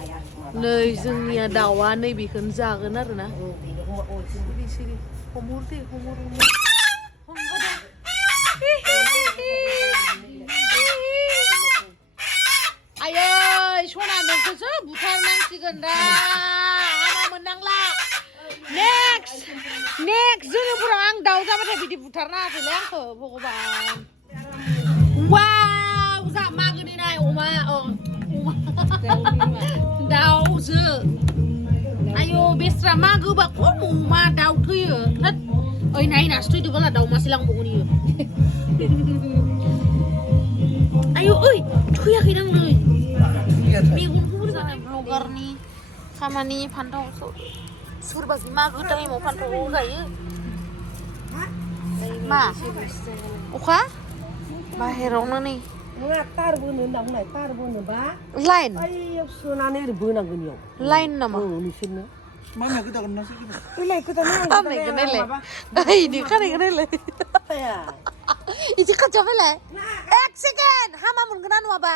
Nơi जोंनिया दाउआ नैबेखौनो जागोन आरो ना सिरि हमहरदे आयै सना नोंखौसो बुथारनांसिगोन दा हामा मोननांला नेक्स्ट जोनोमफोराव आं दाउ जाबाथाय बिदि बुथारना होसैलै आंखौ भगबान वाव जा मागोनि नाय अमा दाउजो आयौ बेस्रा मागोबा खम अमा दाउ थैयो ओइ नायनासो थैदोंबोला दाउ मासे लांबावगोन इयो आयौ ओइ थैयाखै नांलै मेगनखौबो जानाय ब्लगारनि खामानि फान्थाव सोरबा मागो टाइमाव फान्थाव गायो मा अखा बाहेरावनो नै तार बोनो होनना बुंनाय तार बोनोबा लाइन ओइयाव सोनानै ओरै बोनांगोन इयाव लाइन नामा नोंसोरनो मामाया गोदागोन ना ओइलाय गोदानै खानायखौ नायलाय ओइनि खानायखौ नायलाय इदि खाथियाव फैलाय एक सेकेन्ड हामा मोनगोन ना नङाबा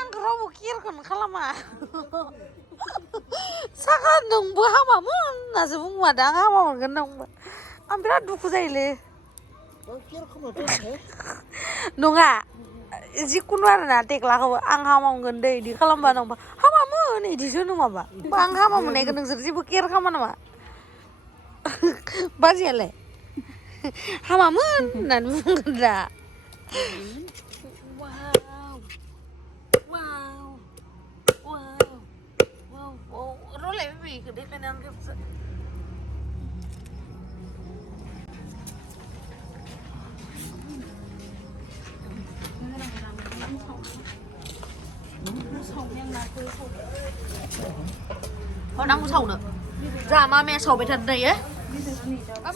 आंखौ रावबो केयारखौनो खालामा साखा नोंबो हामामोन होननासो बुंबादा आं हामा मोनगोन नंबा आं बिराद दुखु जायोलै नङा जिखुनु आरोना टेक्लाखौबो आं हामा मोनगोन दे इदि खालामबा नंबा हामामोन इदिसो नङाबा आं हामा मोननायखौ नोंसोर जेबो केयार खालामा नामा बाजियालाय हामामोन होननानै बुंगोन दा रलाय बेखौ देखायनानै खेबसे नांगौ सावनो जा मामाया सावबाय थादों दायो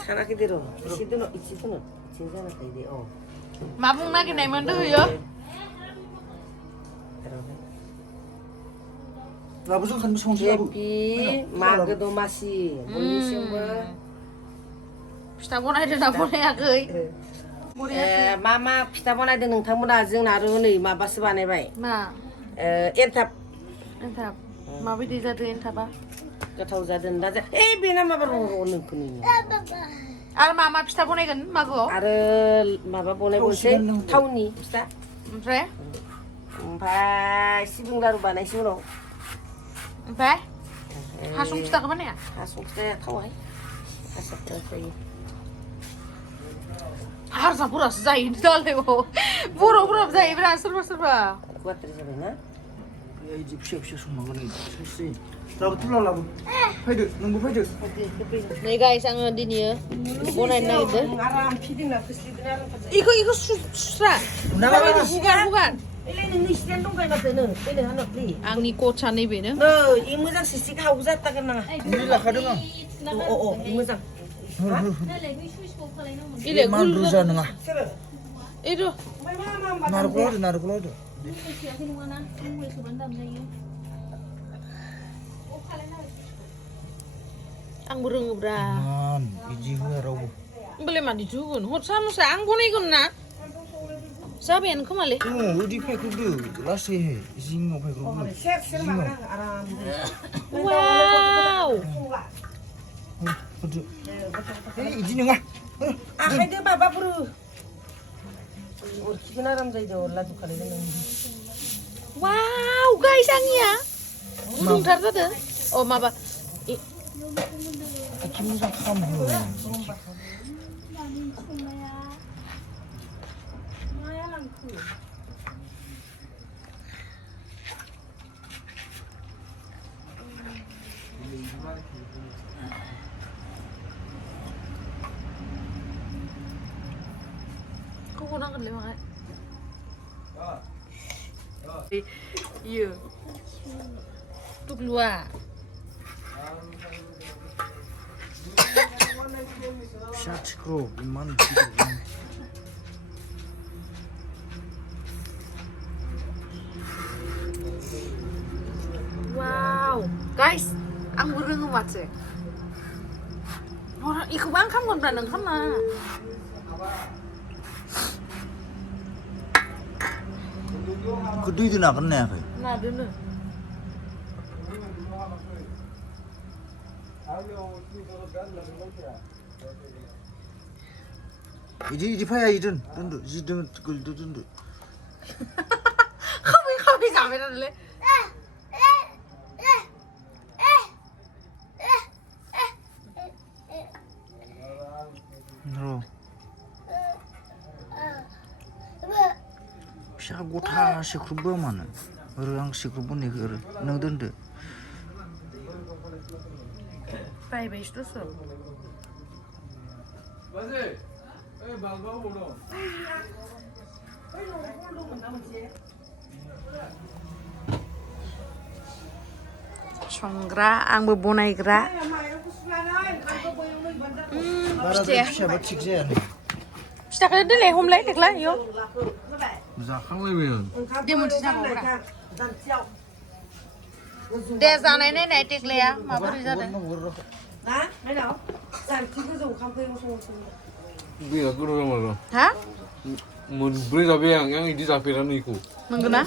सानाखै दे र' इसे दोन' इसे जानाखै दे अ मा बुंनो नागिरनायमोन दोहैयो हेपि मागो दमासि बयनिसिमबो फिथा बनायदों ना बनायाखै मा फिथा बनायदों नोंथांमोना जोंना आरो नै माबासो बानायबाय मा एन्थाब माबायदि जादों एन्थाबा गोथाव जादों दा बेना माबा नोंखौ आरो मा फिथा बनायगोन मागोआव आरो माबा बनायबावनोसै थावनि फिथा ओमफ्राय सिबिं लारु बानायसै उनाव ओमफ्राय हासुं फिथाखौ बानाया हासुं फिथाया थावाहाय हासुं फिथा जायो हारसाफोरासो जायो दालाय बर'फोराबो जायोब्रा सोरबा गुवाहाटि जाबायना इदि फिसा संनांगोन इदि लाबो तुला लाबो फैदो नोंबो फैदो नै गाइस आङो दिनै बनायनो नागिरदों आराम फिदिंना खोस्लिदों आरो इखौ सुस्रा हुगार एलाय नोंनि स्टेन्ड दंखायो माथो नो फैनो हानोफ्रि आंनि कचा नैबेनो इ मोजां सिस्टिक हाव जाथारगोन नाङा मुलि लाखादों आं इ मोजां इले मान रोजा नङा एरो नारखल होदो आंबो रोङोब्रा बिदि होआ रावबो होमबालाय मादिथो होगोन हर सामुसा आं बनायगोन ना जाबायानो खोमालै बिदि फायख्रबदो लासैहाय जिङाव फायख्रबदो वाव इदि नङा आखाइदो माबाफोर अरखिगोन आराम जायो लादु खालायगोन वाव गाइस आंनिया गुदुंथार जादों अ माबा इदि मोजां खामहो kok nang kan lewat iya tuh keluar Shachkro, gimana? Wow, guys, ang burung ngewace. Orang ikut bangkam kan berandang sama. Kedui itu nak kena apa? Nah, dulu. 이디 파야 이든 든도 지든 그도 든도. खाबै जाबाय नालाय फिसा गथा सिख्रुबबो मानो आरो आं सिख्रुबबोनायखौ आरो नों दोनदो बायबायसो दस' संग्रा आंबो बनायग्रा फिथाया फिसाबा थिग जाया नै फिथाखौ दोनलाय हमलाय देख्ला इयाव जाखांलायबाय दे मोनसे जाबावग्रा दे जानाय नायनाय देख्लाया माबोरै जादों ना नायनाव जानखि गोजौ ओंखामखौ संसै दैया गोदौ जामारो हा मोनब्रै जाबाय आं इदि जाफेरानो इखौ नंगौना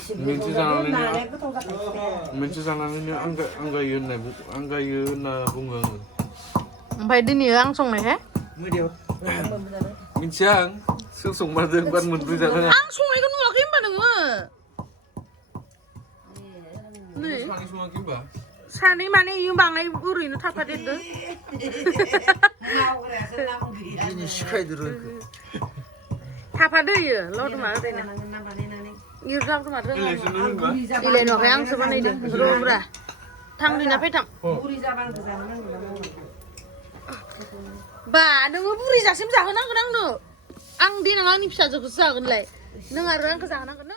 मोनसे जानानैनो आंगायो होनना बुङो आङो ओमफ्राय दिनै आं संनायखाय मिथिया आं सोर संमारदों बाद मोनब्रै जादों आं संनायखौ नुवाखै होनबा नोङो नै सानै सङाखै होनबा सानै माने इयो बाङाय ओरैनो थाफादेरदो दिनै सिखायदो र' थाफादो इयो लावदुमा ओरैनो इयो लावदुमा रोङा इलाय नुवाखै आंसो बानायदों र'ब्रा थां दिना फैथां बा नोङो बुरि जासिम जाहोनांगोन आंनो आं देनां आंनि फिसाजोखौसो जागोनलाय नों आरो आंखौ जाहोनांगोन ना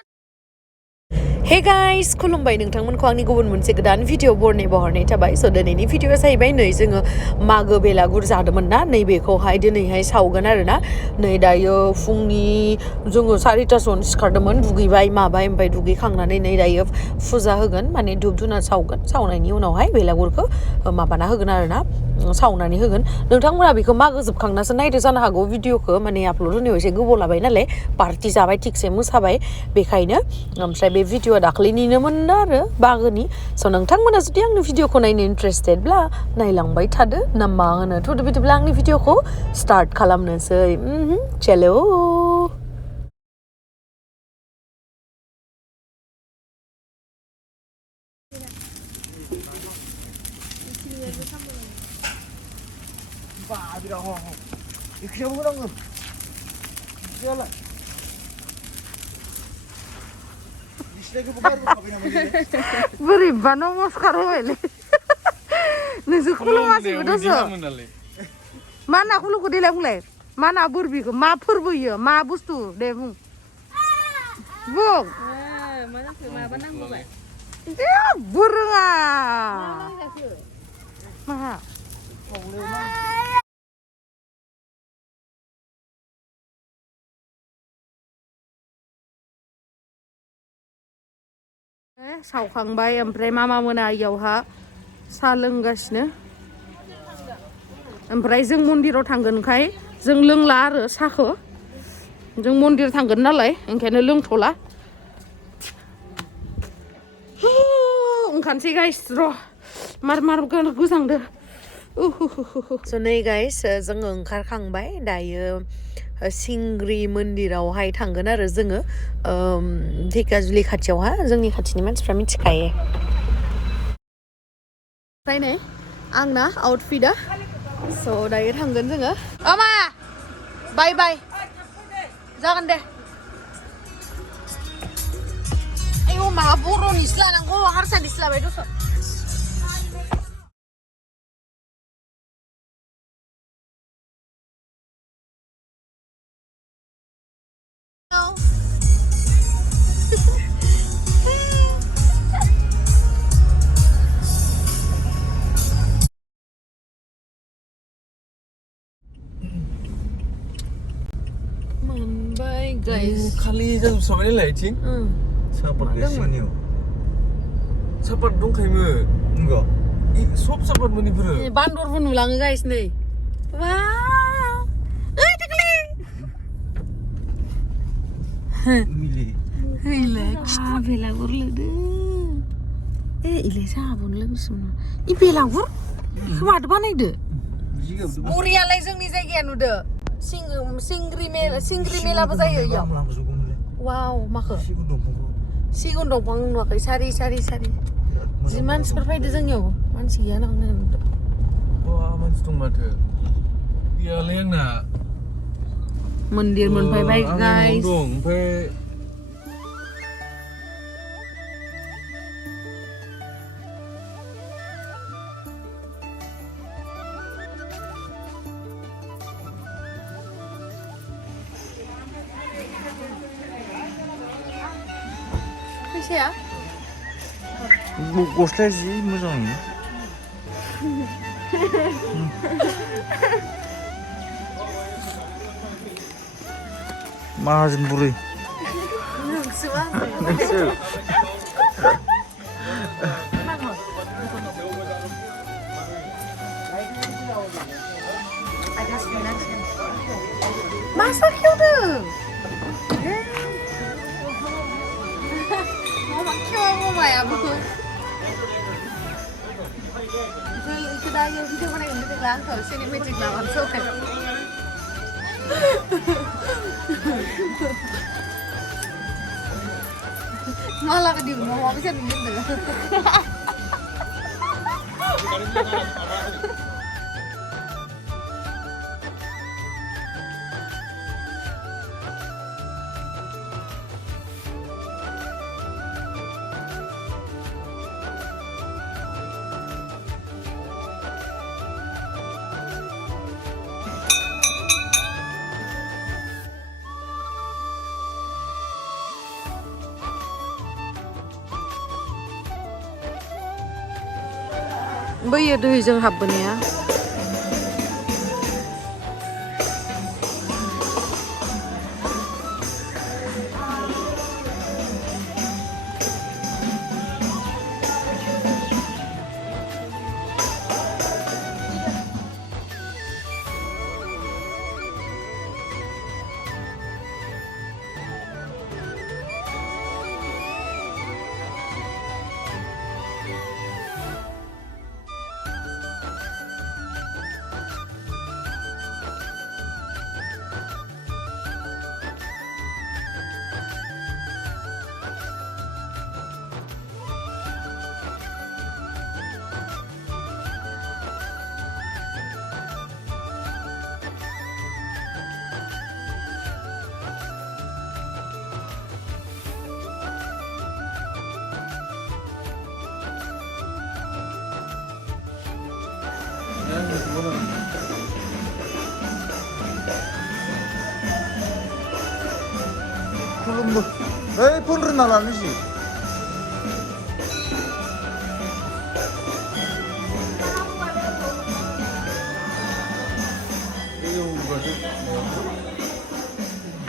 हे गाइस खुलुमबाय नोंथांमोनखौ आंनि गुबुन मोनसे गोदान भिडिअ बरनाय थाबाय स' दिनैनि भिडिअआ जाहैबाय नै जोङो मागो बेलागुर जादोंमोन ना नैबेखौहाय दिनैहाय सावगोन आरो ना नै दायो फुंनि जोङो 4टासोआवनो सिखारदोंमोन दुगैबाय माबाय ओमफ्राय दुगैखांनानै नै दायो फुजा होगोन माने धुप धुना सावगोन सावनायनि उनावहाय बेलागुरखौ माबाना होगोन आरो ना सावनानै होगोन नोंथांमोना बेखौ मागो जोबखांनासो नायदो जानो हागौ भिडिअखौ माने आपल'ड होनायाव एसे गोबाव लाबाय नालाय पार्टि जाबाय थिगसे मोसाबाय बेखायनो ओमफ्राय बे भिडिअआ दाख्लैनिनोमोन आरो मागोनि स' नोंथांमोना जुदि आंनि भिडिअखौ नायनो इन्ट्रेस्टेडब्ला नायलांबाय थादो ना मा होनो थ'दो बिदिब्ला आंनि भिडिअखौ स्टार्ट खालामनोसै चलो 이렇게 먹으라고 이제라 이시래게 뭐가고 가비나 बोरैबा नमस्कार होबायलै नोंसो खुलुमासिबो दस' मा ना खुलुखौ देलाय बुंलाय मा ना बोरबिखौ मा फोरबो इयो मा बुस्थु दे बुं बुं माबा नांगौबाय बोरोङा माहा सावखांबाय ओमफ्राय मामा मोना इयावहा साहा लोंगासिनो ओमफ्राय जों मन्दिराव थांगोनखाय जों लोंला आरो साहाखौ जों मन्दिर थांगोन नालाय ओंखायनो लोंथ'ला ओंखारसै गाइस र' मार गोजांदो स' नै गाइस जोङो ओंखारखांबाय दायो सिंग्रि मन्दिरावहाय थांगोन आरो जोङो धेकियाजुलि खाथियावहा जोंनि खाथिनि मानसिफ्रा मिथिखायो ओमफ्राय नै आंना आउटफिटआ स' दायो थांगोन जोङो मा बाय जागोन दे आयौ माबा बर'निसो लानांगौ हारसानिसो लाबाय दस' मोनबाय गाइस खालि जाजोबसाबाय नालाय इथिं 사pat 계시니요 सापात दंखायोमोन 이거 सब सापातमोन इफोरो बान्दरबो नुलाङो गाइस नै वा ओइ थाखलै 밀리 हैलाय बेलागुर लोदो इलाय जाहाबोनो लोगोसेमोन इ बेलागुर इखौ मादो बानायदो बरियालाय जोंनि जायगाया नुदो सिंग्रि मेलाबो जायो इयाव वाव माखो सिगुन दंफां नुवाखै सारि जि मानसिफोर फैदो जोंनियाव मानसि गैया ना wah मानसि दं माथो गैयालै आंना मन्दिर मोनफैबाय गाइस दं ओमफ्राय फैसाया गस्लाया जि मोजां माहाजोन बुरै नोंसो masa खेवदों mama खेवा ममायाबो इखौ दा इयाव भिडिअ बानायगोन होनदोंला आंखौ cinematic लाबानोसो malah ke diumum mama bisa gitu बैयो दैजों हाबबोनाया खुलुमदो ओइ फन रोंना लानोसै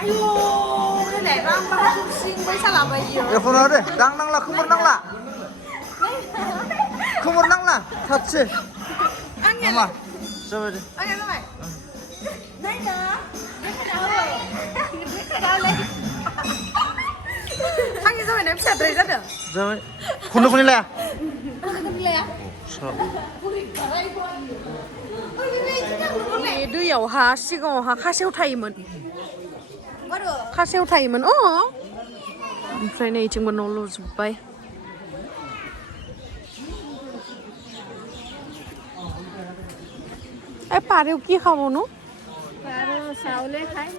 ayo nenek ramah pusing gue salah bayi ya fon ada dang nang lah kumur nang lah tatse mama coba deh oke bye Nana Angin sampai nih bisa dari sana. coba kuno lah ya Boleh ya? दैयावहा सिगाङावहा खासेव थायोमोन ओमफ्राय नै इथिंबो न' लुजोब्बाय पारेव কি খাবো no পারো চাউলে খাই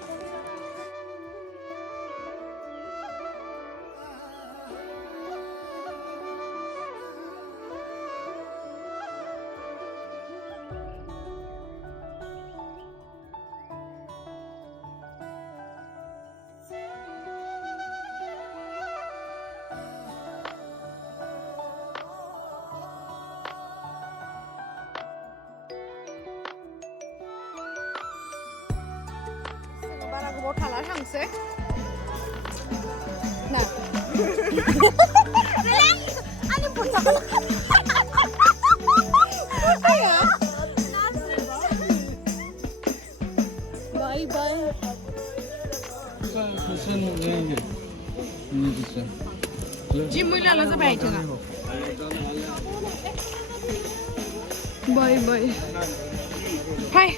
बारा गोबाव थाला थांसै ना आंनि फट'खौ आया बाय बाय जि मैला जाबाय नाय थोङा बाय फाय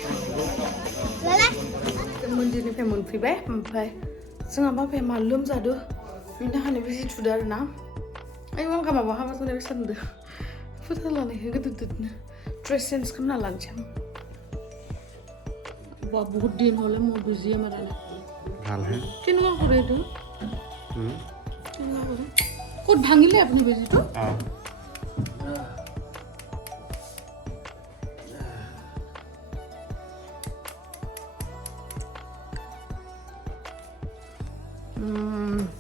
मन्दिरनिफ्राय मोनफैबाय ओमफ्राय जोंहा बाबाया मा लोमजादो बिनि थाखायनो बिजि थुदो आरो ना आं आंहा माबा हाबा जानाय बेसे सानदों फोथा लानायखौ गोदोदोनो ड्रेस चेन्ज खालामना लानोसै आं बा बहुत दिन হলে मोर बुजिया माराने ভাল হে কেনেকুৱা কৰে এইটো ক'ত ভাঙিলে আপুনি বেজিটো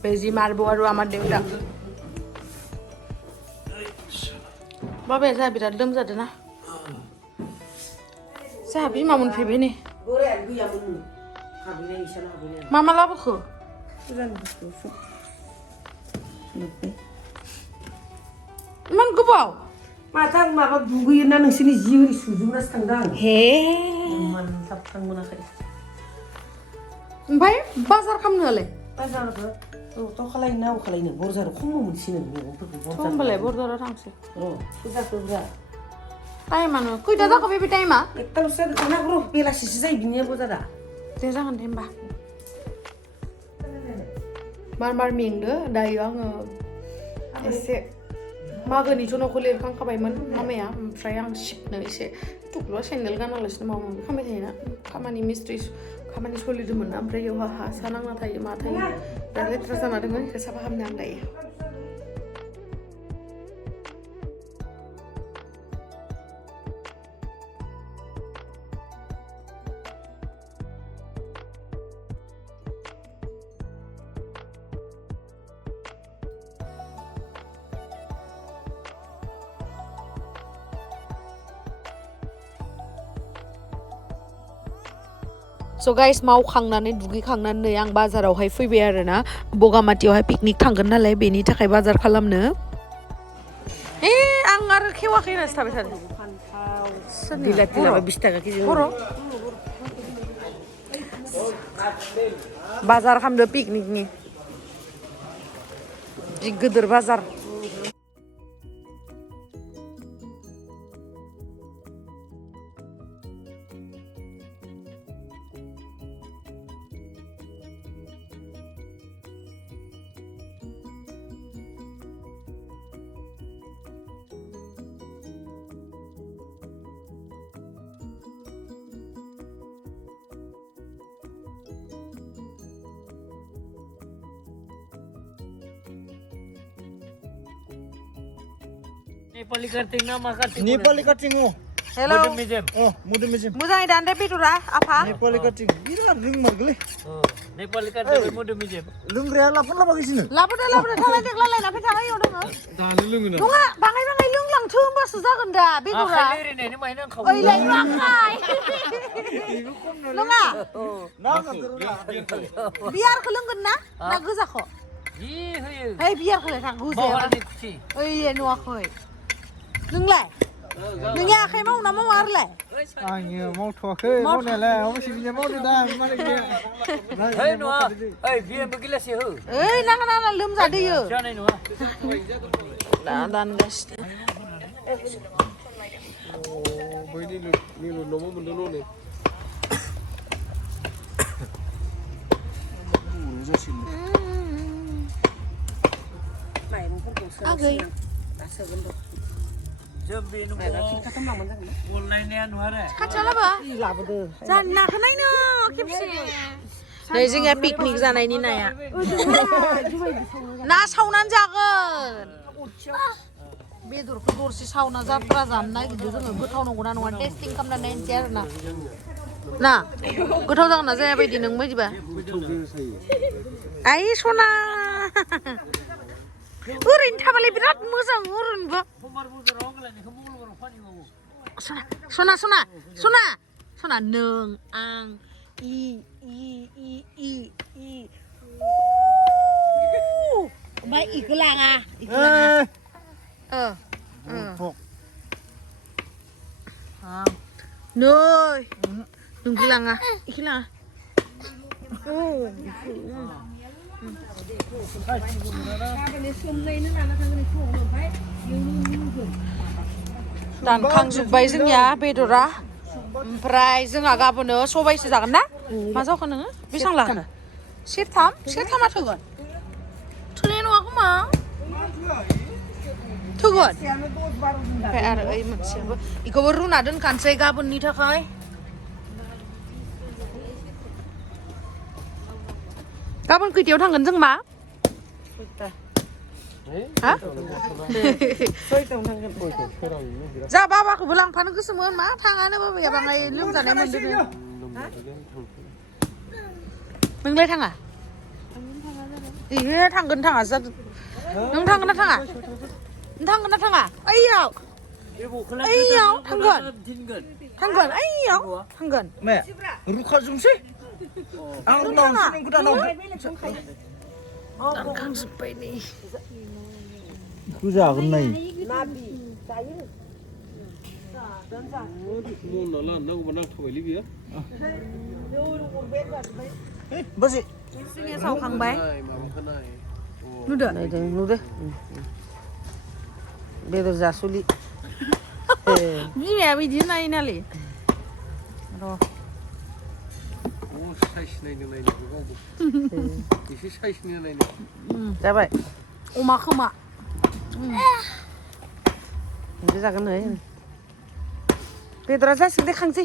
বেজি মাৰিব আৰু আমাৰ দেউতাক बाबाया जोंहा बिराद लोमजादों ना जोंहा बिमा मोनफैबाय नै मा मा लाबोखो इमान गोबाव माथो आं माबा दुगैयोना नोंसोरनि जि ओरै सुजोबनासो थांदों आं हे इमान थाब थांनो मोनाखै ओमफ्राय बाजार खालामनोलाय बाजारखौ औथ' खालायनो नाव खालायनो बरजाराव खमाव मोनसिनो मैगंफोरखौ होमबालाय बरदाराव थांसै फुजाखौ बुरजा टाइमानो खैथा जाखाबाय बे टाइमा एकथाल'सो जागोन थांना र' बेलासिसो जायो बिनिया बजारा दे जागोन दे होमबा मार मेंदो दायो आङो एसे मागोनिथ' न'खौ लिरखांखाबायमोन मामाया ओमफ्राय आं सिबनो एसे टुक्लुआ सेन्देल गानालासिनो माबा माबि खालामबाय थायोना खामानि मिस्ट्रि खामानि सोलिदोंमोन ना ओमफ्राय बेयावहा हासा नांना थायो मा थायो दा लेथ्रा जाना दङ बेखौ साफा खालामनो आं दायो So guys मावखांनानै दुगैखांनानै आं बाजारावहाय फैबाय आरो ना बगामाटियावहाय पिकनिक थांगोन नालाय बेनि थाखाय बाजार खालामनो आं आरो खेवाखै होननासो थाबाय थादों बिलाथि लाबा 20 थाखा केजि बर' बाजार खालामदो पिकनिकनि जि गिदिर बाजार नेपाली कटिङ हो हेलो मुदुम मेजेम मोजाङै दानदे बेदरा आफा नेपाली कटिङ बिराद रोंमारगोलै नेपाली कटिङ मुदुम मेजेम लोंग्राया लाफोन लाबाखैसोनो लाबोदो थालाय देग्लायलायना फैथा इयाव दोङो दानो लोङो ना नङा बाङाय लोंलांथो होमबासो जागोन दा बेदरा ओरैनो मायनो खाव ओइलाय आखाय नङा बियारखौ लोंगोन ना गोजाखौ जि होयो ओइ बियारखौलाय थां गोजाया ओइ नुवाखै नोंलाय नोंनि आखाइ मावो ना मावा आरोलाय आङो मावथ'वाखै मावनायालाय अबसे बिनिया मावदो दा माने है नङा ओइ बियारबो गिलाससे हो ओइ नाङा लोमजादोयो जानाय नङा दानगासिनो बै निलु न'बो मोनदों नै आगै जों बे अनलाइनाया नुवारे खाथियाव लाबो लाबोदो जानो नाखौ नायनो खेबसे नै जोंनिया पिकनिक जानायनि नाया ना सावनानै जागोन बेदरखौ दरसे सावना जात्रा जानो नागिरदों जोङो गोथाव नंगौना नङा टेस्टिं खालामनानै नायनोसै आरो ना गोथाव जागोन ना जाया बायदि नों बायदिबा आइ सना ओरैनो थाबालाय बिराद मोजां ओरैनोबो सना नों आं इ ओमफ्राय इखौ लाङा नै नोंखौ लाङा इखौ लाङा दानखांजोब्बाय जोंनिया बेदरा ओमफ्राय जोंहा गाबोनो सबायसो जागोन ना मा जाखो नोङो बेसेबां लाखो सेरथामा थोगोन थोनाय नङा खोमा थोगोन ओमफ्राय आरो ओइ मोनसेबो बेखौबो रुना दोनखानोसै गाबोननि थाखाय गाबोन खैथायाव थांगोन जों मा हा जा बाबाखौबो लांफानो गोसोमोन मा थाङानो बाबाया बाङाय लोमजानाय मोनदों नोंलाय थाङा इहे थांगोन थाङा नों थांगोन ना थाङा नों थांगोन ना थाङा ओइयाव थांगोन ओइयाव थांगोन रुखाजोबसै आं उनाव गोदानाव दानखांजोब्बाय नै जागोन नाय बाजै जोंनिया सावखांबाय नुदो नुदो बेदर जासुलि बिमाया बिदि नायो नालै र' एसे साइसनि नायनो जाबाय अमा खोमा जागोन नै बेदरा जासिगोन दे खांसै